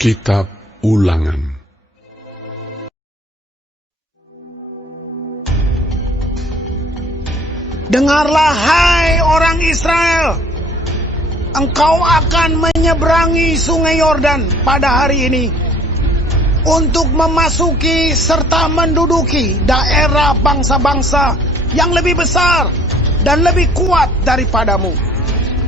Kitab Ulangan. Dengarlah hai orang Israel, engkau akan menyeberangi sungai Yordan pada hari ini untuk memasuki serta menduduki daerah bangsa-bangsa yang lebih besar dan lebih kuat daripadamu,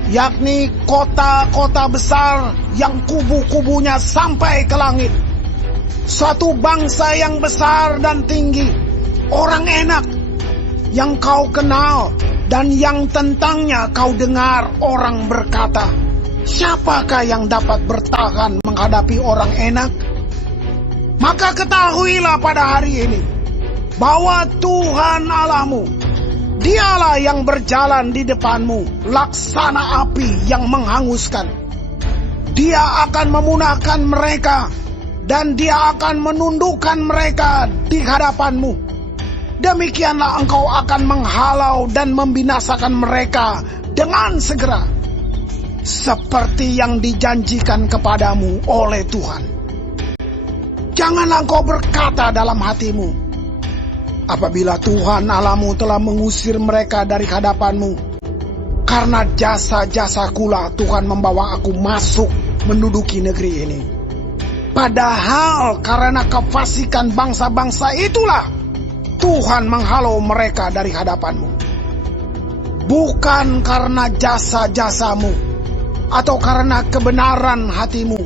yakni kota-kota besar yang kubu-kubunya sampai ke langit. Suatu bangsa yang besar dan tinggi, orang enak yang kau kenal dan yang tentangnya kau dengar orang berkata, siapakah yang dapat bertahan menghadapi orang enak? Maka ketahuilah pada hari ini bahwa Tuhan Allahmu, Dialah yang berjalan di depanmu, laksana api yang menghanguskan. Dia akan memunahkan mereka, dan Dia akan menundukkan mereka di hadapanmu. Demikianlah engkau akan menghalau dan membinasakan mereka dengan segera, seperti yang dijanjikan kepadamu oleh Tuhan. Janganlah engkau berkata dalam hatimu, apabila Tuhan Allahmu telah mengusir mereka dari hadapanmu, karena jasa-jasakulah Tuhan membawa aku masuk menduduki negeri ini. Padahal karena kefasikan bangsa-bangsa itulah Tuhan menghalau mereka dari hadapanmu. Bukan karena jasa-jasamu atau karena kebenaran hatimu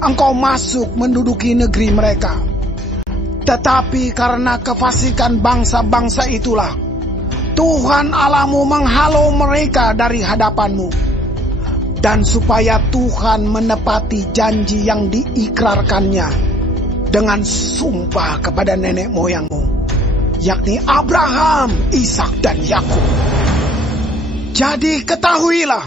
engkau masuk menduduki negeri mereka, tetapi karena kefasikan bangsa-bangsa itulah Tuhan Allahmu menghalau mereka dari hadapanmu, dan supaya Tuhan menepati janji yang diikrarkannya dengan sumpah kepada nenek moyangmu, yakni Abraham, Ishak, dan Yakub. Jadi ketahuilah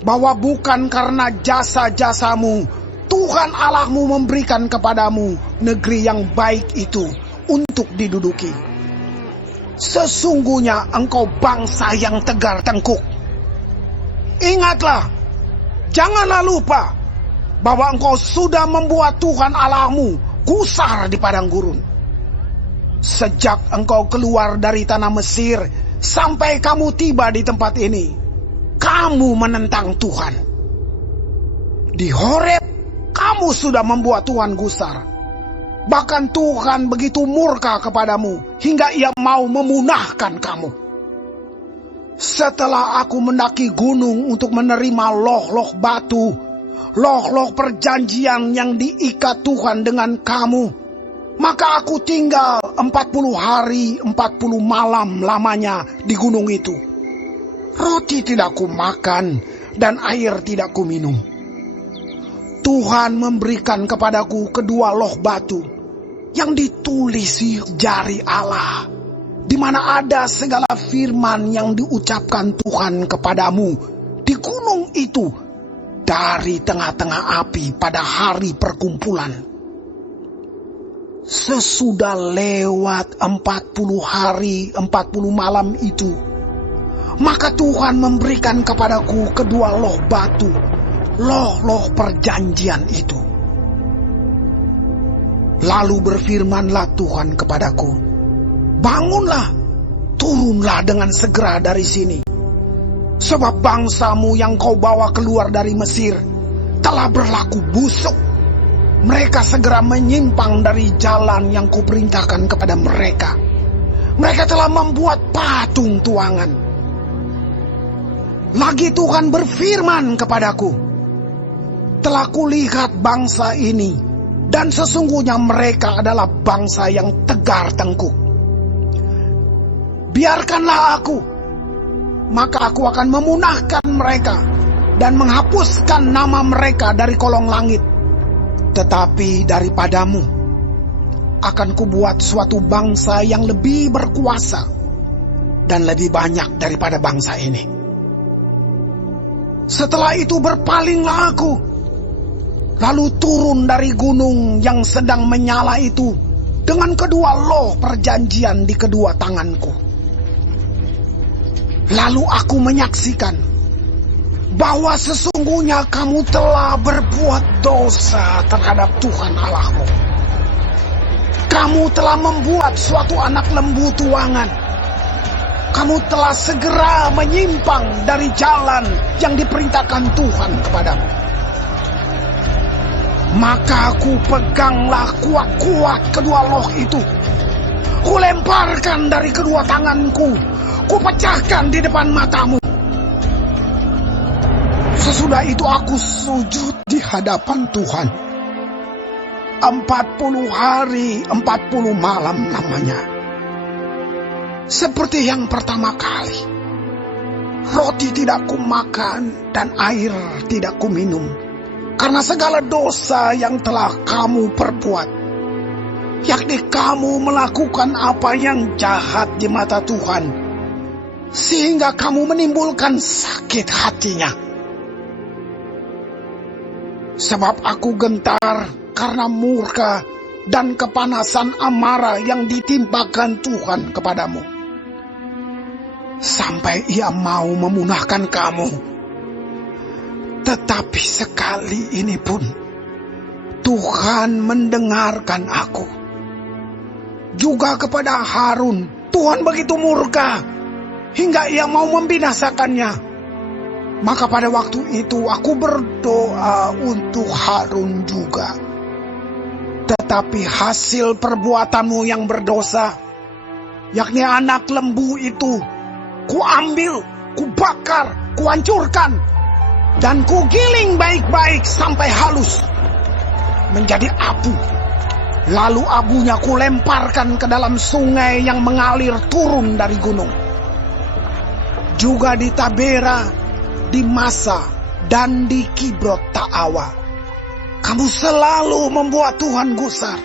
bahwa bukan karena jasa-jasamu Tuhan Allahmu memberikan kepadamu negeri yang baik itu untuk diduduki. Sesungguhnya engkau bangsa yang tegar tengkuk. Ingatlah, janganlah lupa bahwa engkau sudah membuat Tuhan Allahmu gusar di padang gurun. Sejak engkau keluar dari tanah Mesir sampai kamu tiba di tempat ini, kamu menentang Tuhan. Di Horeb kamu sudah membuat Tuhan gusar. Bahkan Tuhan begitu murka kepadamu hingga Ia mau memunahkan kamu. Setelah aku mendaki gunung untuk menerima loh-loh batu, loh-loh perjanjian yang diikat Tuhan dengan kamu, maka aku tinggal 40 hari 40 malam lamanya di gunung itu. Roti tidak kumakan dan air tidak kuminum. Tuhan memberikan kepadaku kedua loh batu yang ditulisi jari Allah, di mana ada segala firman yang diucapkan Tuhan kepadamu di gunung itu dari tengah-tengah api pada hari perkumpulan. Sesudah lewat 40 hari 40 malam itu, maka Tuhan memberikan kepadaku kedua loh batu, loh-loh perjanjian itu. Lalu berfirmanlah Tuhan kepadaku, bangunlah, turunlah dengan segera dari sini, sebab bangsamu yang kau bawa keluar dari Mesir telah berlaku busuk. Mereka segera menyimpang dari jalan yang kuperintahkan kepada mereka. Mereka telah membuat patung tuangan. Lagi Tuhan berfirman kepadaku, telah kulihat bangsa ini, dan sesungguhnya mereka adalah bangsa yang tegar tengkuk. Biarkanlah aku, maka aku akan memunahkan mereka dan menghapuskan nama mereka dari kolong langit. Tetapi daripadamu akan kubuat suatu bangsa yang lebih berkuasa dan lebih banyak daripada bangsa ini. Setelah itu berpalinglah aku, lalu turun dari gunung yang sedang menyala itu dengan kedua loh perjanjian di kedua tanganku. Lalu aku menyaksikan bahwa sesungguhnya kamu telah berbuat dosa terhadap Tuhan Allahmu. Kamu telah membuat suatu anak lembu tuangan. Kamu telah segera menyimpang dari jalan yang diperintahkan Tuhan kepadamu. Maka aku peganglah kuat-kuat kedua loh itu. Kulemparkan dari kedua tanganku. Kupecahkan di depan matamu. Sesudah itu aku sujud di hadapan Tuhan. 40 hari 40 malam lamanya. Seperti yang pertama kali. Roti tidak kumakan dan air tidak kuminum. Karena segala dosa yang telah kamu perbuat. Yakni kamu melakukan apa yang jahat di mata Tuhan. Sehingga kamu menimbulkan sakit hatinya. Sebab aku gentar karena murka dan kepanasan amarah yang ditimpakan Tuhan kepadamu. Sampai ia mau memunahkan kamu. Tetapi sekali ini pun Tuhan mendengarkan aku. Juga kepada Harun Tuhan begitu murka hingga ia mau membinasakannya. Maka pada waktu itu aku berdoa untuk Harun juga. Tetapi hasil perbuatanmu yang berdosa, yakni anak lembu itu, kuambil, kubakar, kuhancurkan, dan kugiling baik-baik sampai halus, menjadi abu. Lalu abunya kulemparkan ke dalam sungai yang mengalir turun dari gunung. Juga di Tabera, di Masa, dan di Kibrot Ta'awa. Kamu selalu membuat Tuhan gusar.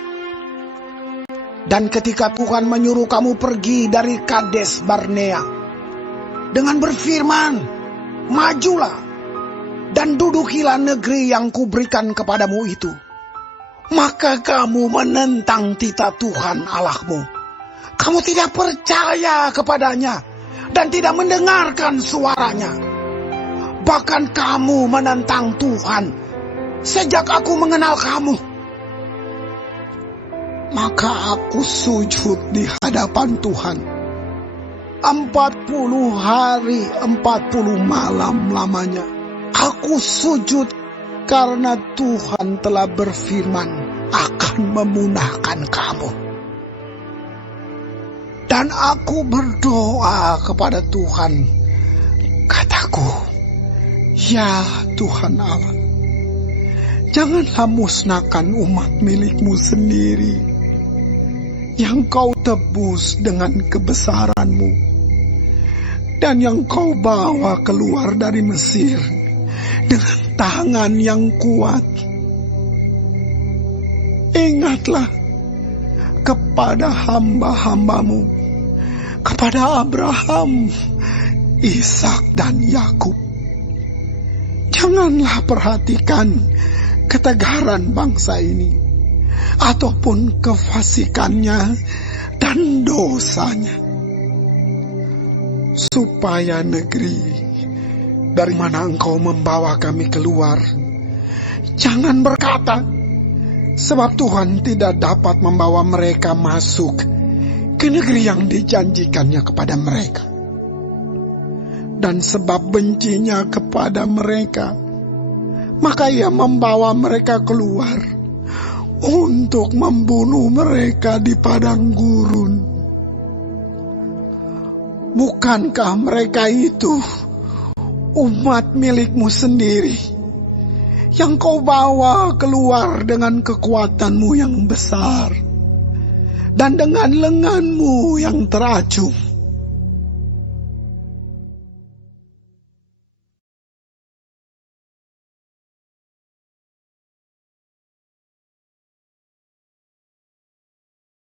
Dan ketika Tuhan menyuruh kamu pergi dari Kades Barnea, dengan berfirman, majulah, dan dudukilah negeri yang kuberikan kepadamu itu. Maka kamu menentang titah Tuhan Allahmu. Kamu tidak percaya kepadanya, dan tidak mendengarkan suaranya. Bahkan kamu menentang Tuhan sejak aku mengenal kamu. Maka aku sujud di hadapan Tuhan 40 hari 40 malam lamanya. Aku sujud karena Tuhan telah berfirman akan memunahkan kamu. Dan aku berdoa kepada Tuhan. Kataku, ya Tuhan Allah, janganlah musnahkan umat milikmu sendiri yang kau tebus dengan kebesaranmu dan yang kau bawa keluar dari Mesir dengan tangan yang kuat. Ingatlah kepada hamba-hambamu, kepada Abraham, Ishak dan Yakub. Janganlah perhatikan ketegaran bangsa ini, ataupun kefasikannya dan dosanya. Supaya negeri dari mana engkau membawa kami keluar, jangan berkata, sebab Tuhan tidak dapat membawa mereka masuk ke negeri yang dijanjikannya kepada mereka. Dan sebab bencinya kepada mereka, maka ia membawa mereka keluar untuk membunuh mereka di padang gurun. Bukankah mereka itu umat milikmu sendiri yang kau bawa keluar dengan kekuatanmu yang besar dan dengan lenganmu yang teracung?